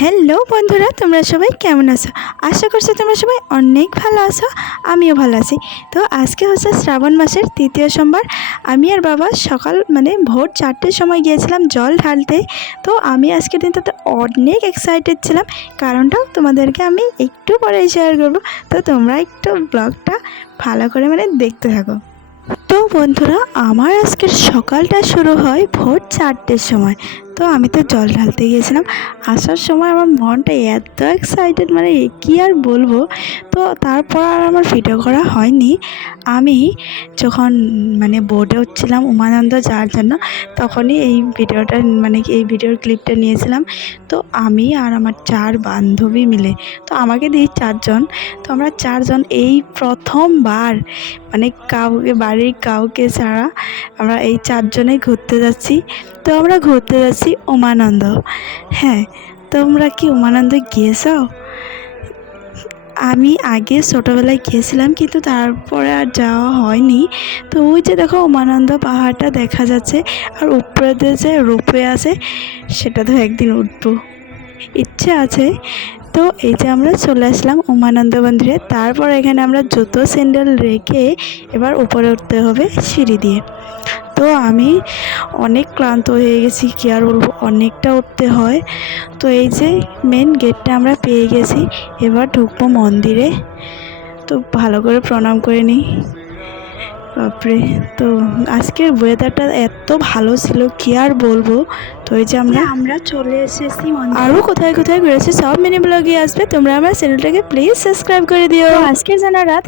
Hello বন্ধুরা, তোমরা সবাই কেমন আছো? আশা করছি তোমরা সবাই অনেক ভালো আছো। আমিও ভালো আছি। তো আজকে হচ্ছে শ্রাবণ মাসের তৃতীয় সোমবার। আমি আর বাবা সকাল ভোর 4টের সময় গিয়েছিলাম জল ঢালতে। তো আমি আজকের দিনটাতে অনেক এক্সাইটেড ছিলাম, কারণটাও তোমাদেরকে আমি একটু পরে শেয়ার করবো। তো তোমরা একটু ব্লগটা ভালো করে দেখতে থাকো। তো বন্ধুরা, আমার আজকের সকালটা শুরু হয় ভোর 4টের সময়। তো আমি তো জল ঢালতে গিয়েছিলাম। আসার সময় আমার মনটা এত এক্সাইটেড, কী আর বলবো। তো তারপর আর আমার ভিডিও করা হয়নি। আমি যখন বোটে উঠছিলাম উমানন্দ যাওয়ার জন্য, তখনই এই ভিডিওটা এই ভিডিওর ক্লিপটা নিয়েছিলাম। তো আমি আর আমার 4 বান্ধবী মিলে, তো আমাকে দিয়ে 4জন, তো আমরা 4জন এই প্রথমবার কাউকে বাড়ির কাউকে ছাড়া আমরা এই 4জনেই ঘুরতে যাচ্ছি। তো আমরা ঘুরতে যাচ্ছি উমানন্দ। হ্যাঁ, তোমরা কি উমানন্দে গিয়েছো? আমি আগে ছোটোবেলায় গিয়েছিলাম, কিন্তু তারপরে আর যাওয়া হয়নি। তো ওই যে দেখো উমানন্দ পাহাড়টা দেখা যাচ্ছে, আর উপরে যে রোপওয়ে আছে সেটা তো একদিন উঠবো, ইচ্ছে আছে। তো এই যে আমরা চলে আসলাম উমানন্দ মন্দিরে। তারপর এখানে আমরা জুতো স্যান্ডেল রেখে এবার উপরে উঠতে হবে সিঁড়ি দিয়ে। তো আমি অনেক ক্লান্ত হয়ে গেছি, কী আর বলবো, অনেকটা উঠতে হয়। তো এই যে মেন গেটটা আমরা পেয়ে গেছি, এবার ঢুকবো মন্দিরে। তো ভালো করে প্রণাম করে নিই। বাপরে, তো আজকের ওয়েদারটা এত ভালো ছিল, কী আর বলবো। তো এই যে আমরা চলে এসেছি। আরও কোথায় কোথায় ঘুরেছি সব মিনি ব্লগে আসবে। তোমরা আমার চ্যানেলটাকে প্লিজ সাবস্ক্রাইব করে দিও। আজকে জানা রাত